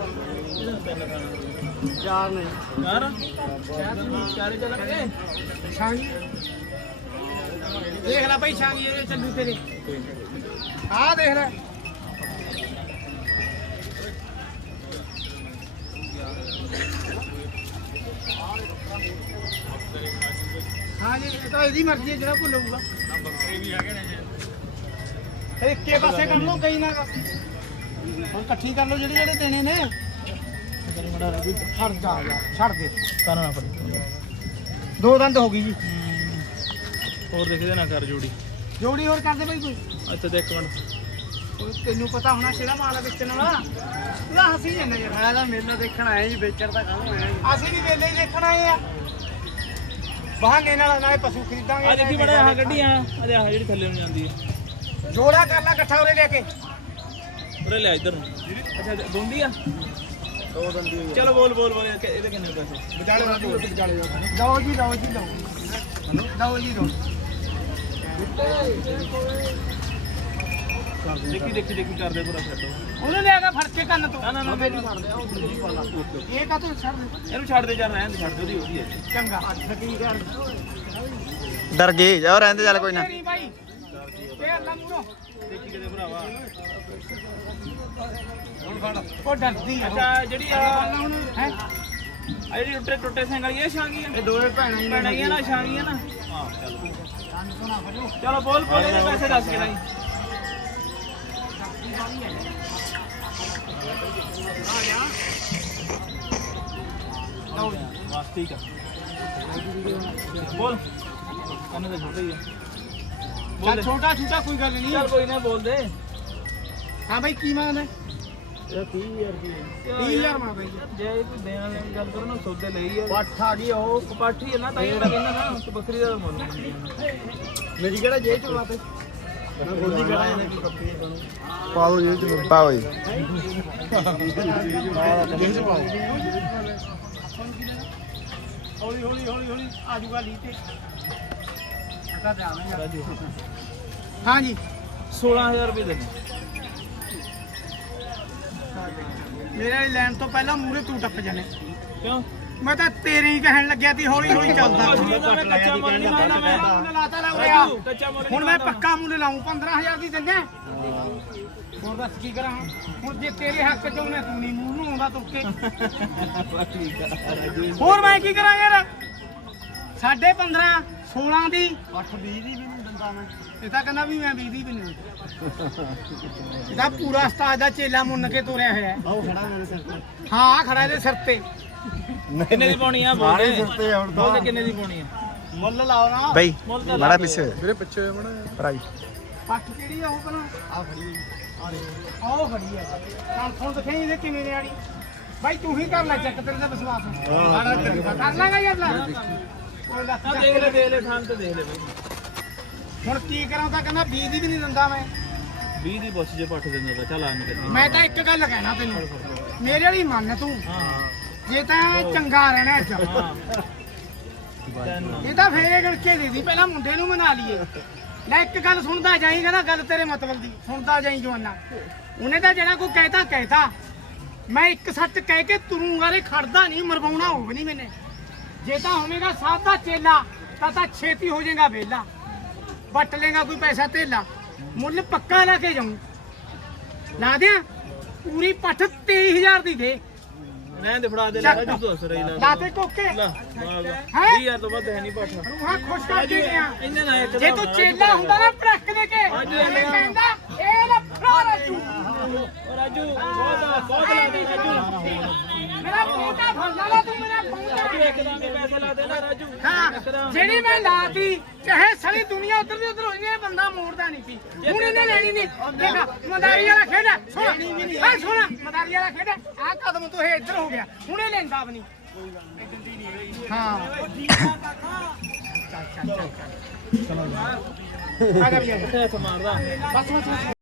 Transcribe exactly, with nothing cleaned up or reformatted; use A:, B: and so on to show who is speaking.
A: ਚਾਰ ਨੇ
B: ਯਾਰ ਚਾਰੇ ਚੱਲਾਂਗੇ
A: ਛਾਂਗੀ ਦੇਖ ਲੈ ਭਾਈ ਛਾਂਗੀ ਇਹ ਚੱਲੂ ਤੇਰੇ ਆਹ ਦੇਖ ਲੈ ਹਾਂ ਜੀ ਇਹ ਤਾਂ ਇਹਦੀ ਮਰਜ਼ੀ ਹੈ ਜਿਹੜਾ ਭੁੱਲੂਗਾ
B: ਬੱਕਰੇ ਵੀ ਹੈਗੇ ਨੇ ਜੀ
A: ਇੱਕੇ ਪਾਸੇ ਕਰ ਲਓ ਕਈ ਨਾ ਹੁਣ ਇਕੱਠੀ ਕਰ ਲਓ ਜਿਹੜੇ ਜਿਹੜੇ ਦੇਣੇ ਨੇ ਛੱਡ ਜਾ ਯਾਰ ਛੱਡ ਦੇ
B: ਕਰਨਾ ਪੜੇ
A: ਦੋ ਦੰਦ ਹੋ ਗਈ ਜੀ
B: ਹੋਰ ਦੇਖਦੇ ਨਾ ਕਰ ਜੋੜੀ
A: ਜੋੜੀ ਹੋਰ ਕਰਦੇ ਭਾਈ ਕੋਈ
B: ਅੱਛਾ ਤੇ ਇੱਕ ਮਿੰਟ
A: ਉਹ ਤੈਨੂੰ ਪਤਾ ਹੋਣਾ ਕਿਹੜਾ ਮਾਲ ਆ ਵੇਚਣ ਵਾਲਾ ਇਹਦਾ ਹੱਸੀ ਜਾਂਦਾ ਯਾਰ ਮੈਂ ਤਾਂ ਮੇਲਾ ਦੇਖਣ ਆਇਆ ਜੀ ਵੇਚਣ ਦਾ ਕੰਮ ਹੋਇਆ ਅਸੀਂ ਵੀ ਮੇਲੇ ਹੀ ਦੇਖਣ ਆਏ ਆ ਬਹਾਨੇ ਨਾਲ ਨਾਲੇ ਪਸ਼ੂ ਖਰੀਦਾਂਗੇ
B: ਆ ਦੇਖੀ ਬੜਾ ਆਹ ਗੱਡੀਆਂ ਅਜੇ ਆਹ ਜਿਹੜੀ ਥੱਲੇ ਨੂੰ ਜਾਂਦੀ ਹੈ
A: ਜੋੜਾ ਕਰ ਲੈ ਇਕੱਠਾ ਉਰੇ ਲੈ ਕੇ
B: ਉਰੇ ਲੈ ਇੱਧਰ ਨੂੰ ਅੱਛਾ ਦੋਂਦੀ ਆ
A: ਦੋ ਦੰਦੀ
B: ਚਲੋ ਬੋਲ ਬੋਲ ਬੋਲ ਇਹਦੇ ਕਿੰਨੇ ਪੈਸੇ
A: ਵਿਚਾਲੇ ਨਾਲ ਜੋੜ ਵਿਚਾਲੇ ਲਓ ਜੀ ਲਓ ਜੀ ਲਓ ਲਓ ਜੀ ਲਓ
B: ਦੇਖੀ ਦੇਖੀ ਦੇਖੀ ਕਰਦੇ ਪੂਰਾ ਸੈੱਟ
A: ਉਹਨੂੰ ਲੈ ਕੇ ਫੜ ਕੇ ਕੰਨ ਤੋਂ
B: ਨਾ ਨਾ ਨਾ
A: ਮੇਰੀ ਮਾਰ ਦੇ ਉਹ ਦੂਜੀ ਪਾ ਲਾ ਇਹ ਕਾ ਤੂੰ ਛੱਡ ਦੇ
B: ਇਹਨੂੰ ਛੱਡ ਦੇ ਚੱਲ ਰਹਿਣ ਦੇ ਛੱਡ ਦੇ ਉਹਦੀ ਉਹਦੀ ਹੈ
A: ਚੰਗਾ ਕੀ ਕਰ
C: ਡਰ ਗਏ ਜਾ ਰਹਿੰਦੇ ਚੱਲ ਕੋਈ ਨਾ
A: ਤੇਰੀ ਭਾਈ ਤੇ ਅੱਲਾ ਮੂਰੋ
B: ਦੇਖੀ ਕਿਤੇ ਭਰਾਵਾ
A: ਹੁਣ ਫੜ ਉਹ ਡਰਦੀ ਆ
B: ਅੱਛਾ ਜਿਹੜੀ ਆ
A: ਹੈ
B: ਆ ਜਿਹੜੀ ਟੁੱਟੇ ਟੁੱਟੇ ਸਿੰਘ ਵਾਲੀ ਇਹ ਛਾਂਗੀ ਆ
A: ਇਹ ਦੋਵੇਂ ਭੈਣਾਂ ਹੀ
B: ਪੈਣਾ ਹੀ ਆ ਨਾ ਛਾਂਗੀ ਆ ਨਾ ਹਾਂ ਚਲੋ ਚਲੋ ਬੋਲ ਬੋਲ ਇਹਦੇ ਪੈਸੇ ਦੱਸ ਕੇ ਨਹੀਂ
A: ਆ ਜਾ ਲਓ ਜੀ
B: ਬਸ ਠੀਕ ਆ ਬੋਲ ਕੰਨ ਤੇ ਛੋਟਾ ਹੀ ਆ ਬੋਲ
A: ਚੱਲ
B: ਦੇ।
A: ਛੋਟਾ ਛੋਟਾ ਕੋਈ ਗੱਲ ਨਹੀਂ
B: ਚੱਲ ਕੋਈ ਨਾ ਬੋਲ ਦੇ
A: ਹਾਂ ਭਾਈ ਕੀ ਮੰਗਦਾ
B: ਇਹ ਤੀਹ ਹਜ਼ਾਰ ਦੀ
A: ਤੀਹ ਹਜ਼ਾਰ ਮੰਗਦਾ ਜੀ
B: ਜੇ ਕੋਈ ਦੇਣ ਵਾਲੀ ਗੱਲ ਕਰੋ ਨਾ ਸੌਦੇ ਲਈ ਆ
A: ਪੱਠ ਆ ਗਈ ਉਹ
B: ਕਪਾਠੀ ਹੈ ਨਾ ਤਾਂ ਇਹ ਤਾਂ ਕਹਿੰਦਾ ਨਾ ਕਿ ਬੱਕਰੀ ਦਾ ਮੁੱਲ
A: ਮੇਰੀ ਕਿਹੜਾ ਜੇਬ ਚ ਲਾ ਤੇ ਮੈਂ ਗੋਲੀ ਕਿਹੜਾ ਇਹਨੇ ਕੀ ਕੱਪੀ ਤੁਹਾਨੂੰ
C: ਪਾ ਦੋ ਜੀ ਚ ਪਾਓ ਜੀ
A: ਜੇਬ ਚ ਪਾਓ ਹੌਲੀ ਹੌਲੀ ਹੌਲੀ ਹੌਲੀ ਆ ਜੂਗਾ ਲੀ ਤੇ ਪਤਾ ਤੇ ਆਵੇਂਗਾ
B: ਰਾਜੂ
A: ਹਾਂ ਜੀ
B: ਸੋਲਾਂ ਹਜ਼ਾਰ ਰੁਪਏ ਦੇ
A: ਮੇਰੇ ਲੈਣ ਤੋਂ ਪਹਿਲਾਂ ਮੂਰੇ ਤੂੰ ਟੱਪ ਜਾਣੇ
B: ਕਿਉਂ
A: ਮੈਂ ਤਾਂ ਤੇਰੇ ਹੀ ਕਹਿਣ ਲੱਗਿਆ ਸੀ ਹੌਲੀ ਹੌਲੀ ਚੱਲਦਾ
B: ਕੱਚਾ ਮੁੱਲ ਨਹੀਂ ਲਾਉਣਾ ਮੈਂ
A: ਮੁੱਲ ਲਾਤਾ ਲਾ ਉਰਿਆ
B: ਕੱਚਾ ਮੁੱਲ
A: ਹੁਣ ਮੈਂ ਪੱਕਾ ਮੁੱਲ ਲਾਉਂ ਪੰਦਰਾਂ ਹਜ਼ਾਰ ਦੀ ਦਿੰਦਾ ਹੋਰ ਦੱਸ ਕੀ ਕਰਾਂ ਹੁਣ ਜੇ ਤੇਰੇ ਹੱਕ ਚ ਉਹਨੇ ਤੂੰ ਨਹੀਂ ਮੂੰਹ ਨੂੰ ਆਉਂਦਾ ਤੁੱਕੇ
B: ਠੀਕ ਆ
A: ਹੋਰ ਮੈਂ ਕੀ ਕਰਾਂ ਯਾਰ ਸਾਢੇ ਪੰਦਰਾਂ ਸੋਲਾਂ ਦੀ ਅੱਠ ਵੀਹ ਦੀ ਵੀ ਨਹੀਂ ਦਿੰਦਾ ਮੈਂ ਇਹ ਤਾਂ ਕਹਿੰਦਾ ਵੀ ਮੈਂ ਵੀਹ ਦੀ ਵੀ ਨਹੀਂ ਇਹਦਾ ਪੂਰਾ ਉਸਤਾਦ ਦਾ ਚੇਲਾ ਮੁੰਨ ਕੇ ਤੋਰਿਆ ਹੋਇਆ ਹੈ ਆਹ ਖੜਾ ਮੇਰੇ ਸਿਰ ਤੇ ਹਾਂ ਖੜਾ ਇਹਦੇ ਸਿਰ ਤੇ
B: ਕਿੰਨੇ ਦੀ ਪਾਉਣੀ ਆ ਬੋਲ ਦੇ ਬੋਲ ਦੇ ਕਿੰਨੇ ਦੀ ਪਾਉਣੀ ਆ
A: ਮੁੱਲ ਲਾਓ ਨਾ
C: ਬਈ
B: ਮੁੱਲ ਤਾਂ
C: ਮਾੜਾ ਪਿੱਛੇ
A: ਮੇਰੇ ਪਿੱਛੇ ਮਣਾ
C: ਭਰਾਈ
A: ਪੱਟ ਕਿਹੜੀ ਆ ਉਹ ਬਣਾ ਆ ਖੜੀ ਆ ਦੇ ਆਹ ਖੜੀ ਆ ਤਾਂ ਫੋਨ ਦਿਖਾਈ ਇਹਦੇ ਕਿਵੇਂ ਨਿਆੜੀ ਬਾਈ ਤੂੰ ਹੀ ਕਰ ਲੈ ਚੈੱਕ ਤੇਰੇ ਤੇ ਵਿਸ਼ਵਾਸ ਹੈ ਕਰ ਲਾਂਗਾ ਯਾਰ ਲੈ ਕੋਈ ਲੱਖ
B: ਆ ਦੇਖ ਲੈ ਦੇਖ ਲੈ ਥਾਂ ਤੇ ਦੇਖ ਲੈ ਬਈ
A: ਹੁਣ ਕੀ ਕਰਾਂ ਤਾਂ ਕਹਿੰਦਾ ਵੀਹ ਦੀ ਵੀ ਨਹੀਂ ਦਿੰਦਾ ਮੈਂ
B: ਵੀਹ ਦੀ ਬਸ ਜੇ ਪੱਠ ਦਿੰਦਾ ਤਾਂ ਚੱਲ ਆ ਨਹੀਂ
A: ਮੈਂ ਤਾਂ ਇੱਕ ਗੱਲ ਕਹਿਣਾ ਤੈਨੂੰ ਮੇਰੇ ਵਾਲੀ ਮੰਨ ਤੂੰ
B: ਹਾਂ ਹਾਂ
A: ਜੇ ਤਾਂ ਚੰਗਾ ਰਹਿਣਾ ਅੱਜ
B: ਹਾਂ ਤਿੰਨ
A: ਇਹ ਤਾਂ ਫੇਰੇ ਕਰਕੇ ਦੇ ਦੀ ਪਹਿਲਾਂ ਮੁੰਡੇ ਨੂੰ ਮਨਾ ਲਈਏ ਲੈ ਇੱਕ ਗੱਲ ਸੁਣਦਾ ਜਾਈ ਕਹਿੰਦਾ ਗੱਲ ਤੇਰੇ ਮਤਲਬ ਦੀ ਸੁਣਦਾ ਜਾਈ ਜਵਾਨਾ ਉਹਨੇ ਤਾਂ ਜਿਹੜਾ ਕੋਈ ਕਹਿਤਾ ਕਹਿਤਾ ਮੈਂ ਇੱਕ ਸੱਚ ਕਹਿ ਕੇ ਤੁਰੂੰਗਾ ਰੇ ਖੜਦਾ ਨਹੀਂ ਮਰਵਾਉਣਾ ਹੋਵੇ ਨਹੀਂ ਮੈਨੇ ਜੇ ਤਾਂ ਹੋਵੇਗਾ ਸਾਧ ਦਾ ਚੇਲਾ ਤਾਂ ਤਾਂ ਛੇਤੀ ਹੋ ਜਾਏਗਾ ਵੇਲਾ ਵੱਟ ਲੇਗਾ ਕੋਈ ਪੈਸਾ ਧੇਲਾ ਮੁੱਲ ਪੱਕਾ ਲਾ ਕੇ ਜਾਊਂ ਲਾ ਦਿਆਂ ਪੂਰੀ ਪੱਠ ਤੇਈ ਹਜ਼ਾਰ ਦੀ ਦੇ
B: ਰਹਿਣ ਦੇ ਫੜਾ ਦੇ ਲੈ ਰਾਜੂ ਤੋਂ ਅਸਰ ਹੀ ਲਾ
A: ਲਾ ਤੇ ਕੋਕੇ
B: ਲੈ
A: ਹੈਂ?
B: ਵੀਹ ਹਜ਼ਾਰ ਤੋਂ ਵੱਧ ਹੈ ਨਹੀਂ ਪੱਠ
A: ਰੂਹਾਂ ਖੁਸ਼ ਕਰ ਕੇ ਗਿਆ
B: ਇੰਨੇ ਨਾ ਇੱਕ
A: ਜੇ ਤੂੰ ਚੇਲਾ ਹੁੰਦਾ ਨਾ ਪ੍ਰੱਖ ਦੇ ਕੇ ਇਹ ਕਹਿੰਦਾ ਇਹ ਨਾ ਫੜਾ ਤੂੰ
B: ਓ ਰਾਜੂ ਬਹੁਤ ਬਹੁਤ ਲਾ ਦੇ ਰਾਜੂ
A: ਮੇਰਾ ਪੋਤਾ ਫੰਦਾ ਲਾ ਤੂੰ ਮੇਰਾ ਪੋਤਾ
B: ਰਾਜੂ ਇੱਕਦਮ ਹੀ ਪੈਸੇ ਲਾ ਦੇ ਨਾ ਰਾਜੂ
A: ਹਾਂ ਜਿਹੜੀ ਮੈਂ ਲਾਤੀ ਚਾਹੇ ਸਾਰੀ ਦੁਨੀਆ ਉਧਰ ਦੀ ਉਧਰ ਹੋ ਜਾਏ ਬੰਦਾ ਮੋੜਦਾ ਨਹੀਂ ਸੀ ਹੁਣ ਇਹਨੇ ਲੈਣੀ ਨਹੀਂ ਦੇਖ ਮਦਾਰੀ ਵਾਲਾ ਖੇਡ ਹੈ ਸੁਣ ਹਾਂ ਸੁਣ ਮਦਾਰੀ ਵਾਲਾ ਖੇਡ ਆ ਕਦਮ ਤੋਂ ਇਹ ਇੱਧਰ ਹੋ ਗਿਆ ਹੁਣ ਇਹ ਲੈਂਦਾ ਵੀ ਨਹੀਂ ਹਾਂ ਚੱਲ ਚੱਲ ਚੱਲ ਚਲੋ ਆ ਜਾ ਵੀ ਆ ਜਾ
B: ਕਿੱਥੇ ਹੱਥ ਮਾਰਦਾ
A: ਬਸ ਬਸ